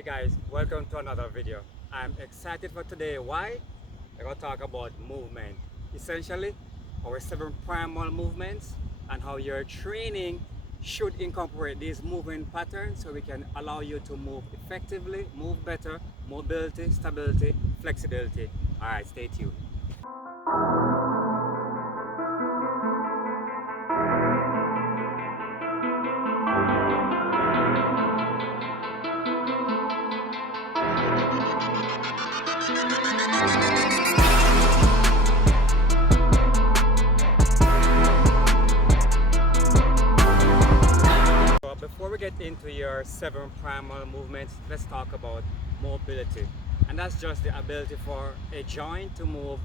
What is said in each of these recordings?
Hey guys, welcome to another video. I'm excited for today. Why? We're going to talk about movement. Essentially, our 7 primal movements and how your training should incorporate these movement patterns so we can allow you to move effectively, move better, mobility, stability, flexibility. Alright, stay tuned. Before we get into your 7 primal movements, let's talk about mobility. And that's just the ability for a joint to move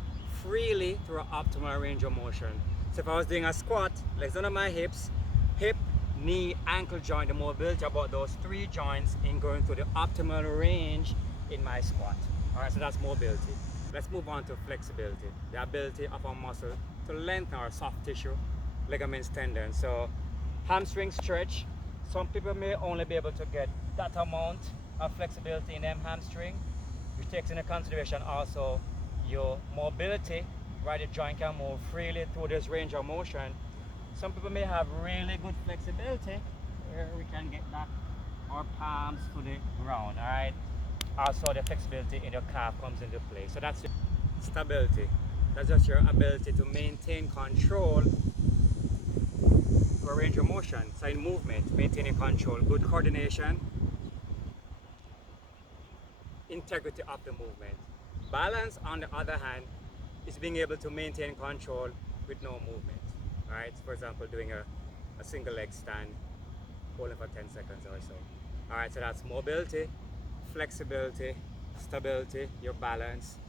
freely through an optimal range of motion. So if I was doing a squat, legs under my hips, hip, knee, ankle joint, the mobility about those 3 joints in going through the optimal range in my squat. Alright, so that's mobility. Let's move on to flexibility, the ability of our muscle to lengthen our soft tissue, ligaments, tendons. So hamstring stretch. Some people may only be able to get that amount of flexibility in them hamstring, which takes into consideration also your mobility, right? The joint can move freely through this range of motion. Some people may have really good flexibility where we can get back our palms to the ground, all right? Also the flexibility in your calf comes into play. So that's stability. That's just your ability to maintain control for range of motion. So in movement, maintaining control, good coordination, integrity of the movement. Balance, on the other hand, is being able to maintain control with no movement. Right? For example, doing a single leg stand, holding for 10 seconds or so. Alright, so that's mobility, flexibility, stability, your balance,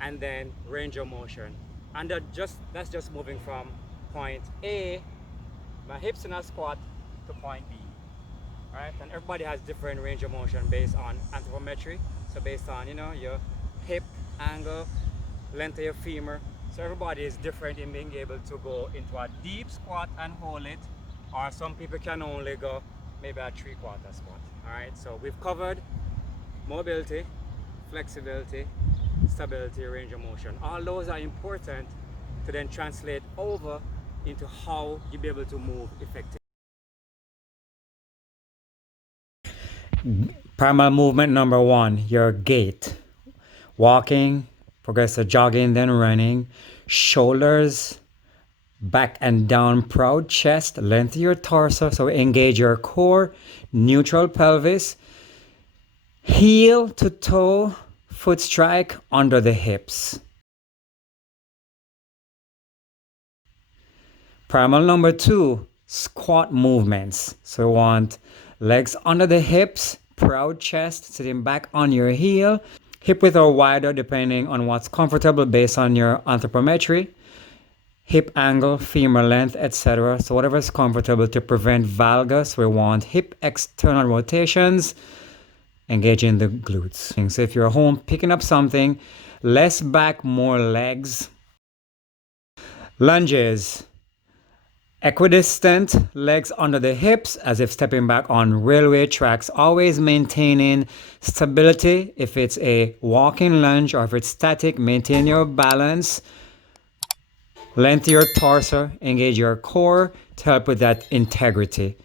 and then range of motion. And that's just moving from point A, my hips in a squat, to point B. Right? And everybody has different range of motion based on anthropometry. So based on, your hip angle, length of your femur. So everybody is different in being able to go into a deep squat and hold it, or some people can only go maybe a 3/4 squat. All right, so we've covered mobility, flexibility, stability, range of motion. All those are important to then translate over into how you'll be able to move effectively. Primal movement number 1, your gait. Walking, progressive jogging, then running. Shoulders back and down, proud chest, lengthen your torso, so engage your core, neutral pelvis, heel to toe, foot strike under the hips. Primal number 2, squat movements. So we want legs under the hips, proud chest, sitting back on your heel, hip width or wider depending on what's comfortable based on your anthropometry, hip angle, femur length, etc. So whatever is comfortable to prevent valgus. We want hip external rotations, engaging the glutes. So if you're home picking up something, less back, more legs. Lunges. Equidistant, legs under the hips as if stepping back on railway tracks, always maintaining stability. If it's a walking lunge or if it's static, maintain your balance. Lengthen your torso, engage your core to help with that integrity.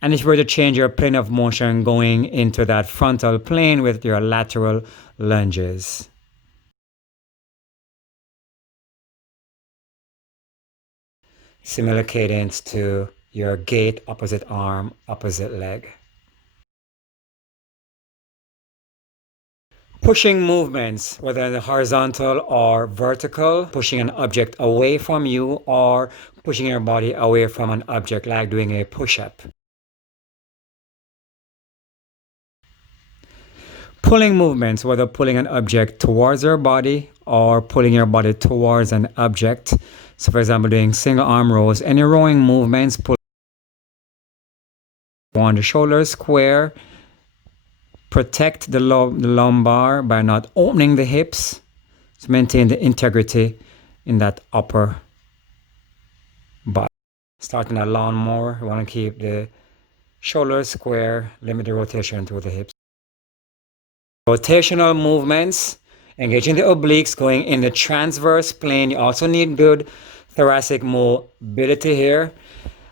And if you were to change your plane of motion, going into that frontal plane with your lateral lunges. Similar cadence to your gait, opposite arm, opposite leg. Pushing movements, whether they're horizontal or vertical, pushing an object away from you or pushing your body away from an object, like doing a push-up. Pulling movements, whether pulling an object towards your body or pulling your body towards an object. So for example, doing single arm rows, any rowing movements, pull on the shoulders square, protect the lumbar by not opening the hips, to maintain the integrity in that upper body. Starting a lawnmower, we want to keep the shoulders square, limit the rotation through the hips. Rotational movements, engaging the obliques, going in the transverse plane. You also need good thoracic mobility here.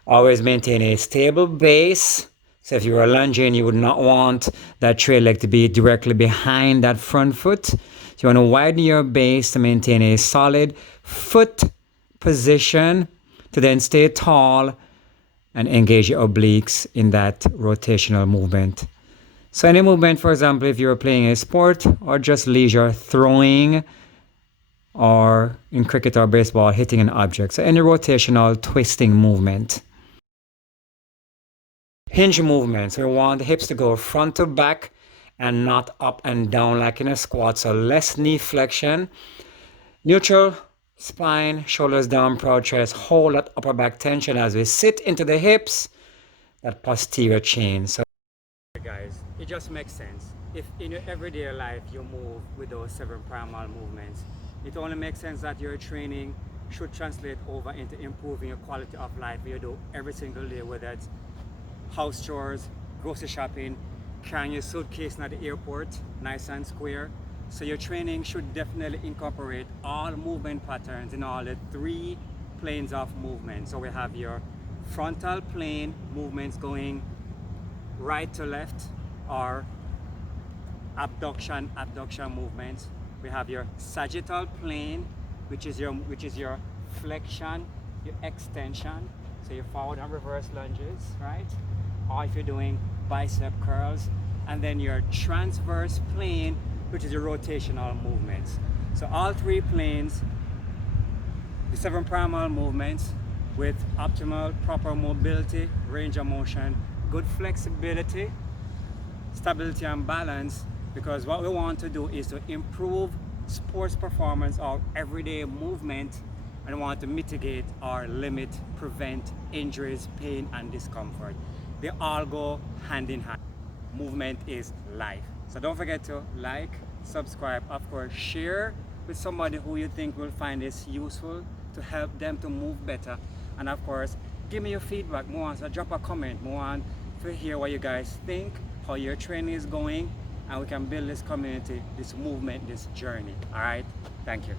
Always maintain a stable base. So if you were lunging, you would not want that trailing leg to be directly behind that front foot. So you want to widen your base to maintain a solid foot position to then stay tall and engage your obliques in that rotational movement. So any movement, for example, if you're playing a sport or just leisure, throwing, or in cricket or baseball, hitting an object. So any rotational twisting movement. Hinge movements, we want the hips to go front to back and not up and down like in a squat. So less knee flexion. Neutral spine, shoulders down, proud chest. Hold that upper back tension as we sit into the hips, that posterior chain. So guys, it just makes sense. If in your everyday life you move with those 7 primal movements, it only makes sense that your training should translate over into improving your quality of life you do every single day, whether it's house chores, grocery shopping, carrying your suitcase at the airport, nice and square. So your training should definitely incorporate all movement patterns in all the 3 planes of movement. So we have your frontal plane movements going right to left, or abduction movements. We have your sagittal plane, which is your flexion, your extension. So your forward and reverse lunges, right? Or if you're doing bicep curls, and then your transverse plane, which is your rotational movements. So all 3 planes, the 7 primal movements with optimal proper mobility, range of motion, good flexibility, stability and balance, because what we want to do is to improve sports performance or everyday movement, and we want to mitigate or limit, prevent injuries, pain and discomfort. They all go hand in hand. Movement is life. So don't forget to like, subscribe, of course share with somebody who you think will find this useful to help them to move better. And of course, give me your feedback. More on, so drop a comment. More on to hear what you guys think, how your training is going, and we can build this community, this movement, this journey. All right, thank you.